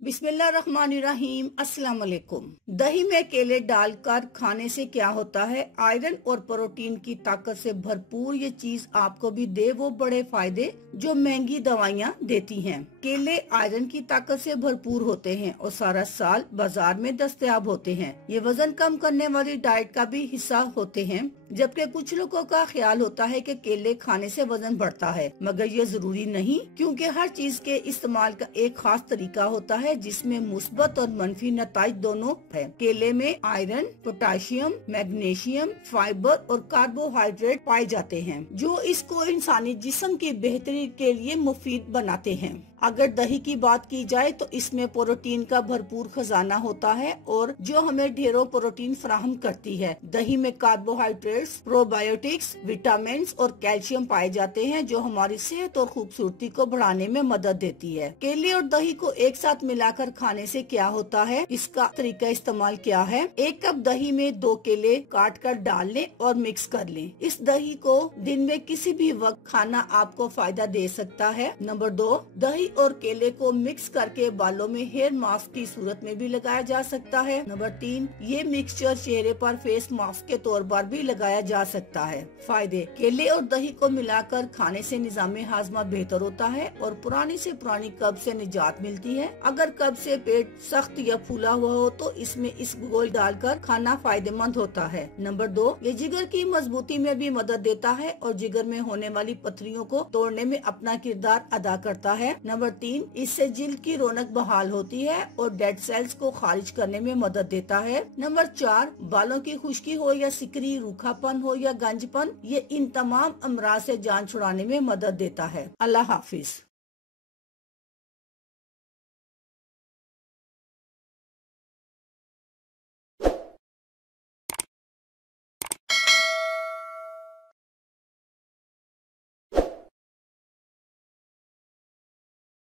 बिस्मिल्लाहिर्रहमानिर्रहीम। अस्सलाम वालेकुम। दही में केले डालकर खाने से क्या होता है? आयरन और प्रोटीन की ताकत से भरपूर ये चीज आपको भी दे वो बड़े फायदे जो महंगी दवाइयाँ देती हैं। केले आयरन की ताकत से भरपूर होते हैं और सारा साल बाजार में दस्तयाब होते हैं। ये वजन कम करने वाली डाइट का भी हिस्सा होते हैं, जबकि कुछ लोगों का ख्याल होता है कि केले खाने से वजन बढ़ता है, मगर ये जरूरी नहीं, क्योंकि हर चीज के इस्तेमाल का एक खास तरीका होता है जिसमें मुस्बत और मनफी नताइज दोनों है। केले में आयरन, पोटाशियम, मैग्नीशियम, फाइबर और कार्बोहाइड्रेट पाए जाते हैं, जो इसको इंसानी जिस्म की बेहतरी के लिए मुफीद बनाते हैं। अगर दही की बात की जाए तो इसमें प्रोटीन का भरपूर खजाना होता है और जो हमें ढेरों प्रोटीन फराहम करती है। दही में कार्बोहाइड्रेट्स, प्रोबायोटिक्स, विटामिन और कैल्शियम पाए जाते हैं, जो हमारी सेहत और खूबसूरती को बढ़ाने में मदद देती है। केले और दही को एक साथ मिलाकर खाने से क्या होता है, इसका तरीका इस्तेमाल क्या है? 1 कप दही में 2 केले काट कर डाल लें और मिक्स कर लें। इस दही को दिन में किसी भी वक्त खाना आपको फायदा दे सकता है। नंबर 2, दही और केले को मिक्स करके बालों में हेयर मास्क की सूरत में भी लगाया जा सकता है। नंबर 3, ये मिक्सचर चेहरे पर फेस मास्क के तौर पर भी लगाया जा सकता है। फायदे: केले और दही को मिलाकर खाने से निजामे हाजमा बेहतर होता है और पुरानी से पुरानी कब्ज से निजात मिलती है। अगर कब्ज से पेट सख्त या फूला हुआ हो तो इसमें इसबगोल डालकर खाना फायदेमंद होता है। नंबर 2, ये जिगर की मजबूती में भी मदद देता है और जिगर में होने वाली पथरियों को तोड़ने में अपना किरदार अदा करता है। नंबर 3, इससे जिल्द की रौनक बहाल होती है और डेड सेल्स को खारिज करने में मदद देता है। नंबर 4, बालों की खुश्की हो या सिकरी, रूखापन हो या गंजपन, ये इन तमाम अमराज से जान छुड़ाने में मदद देता है। अल्लाह हाफिज।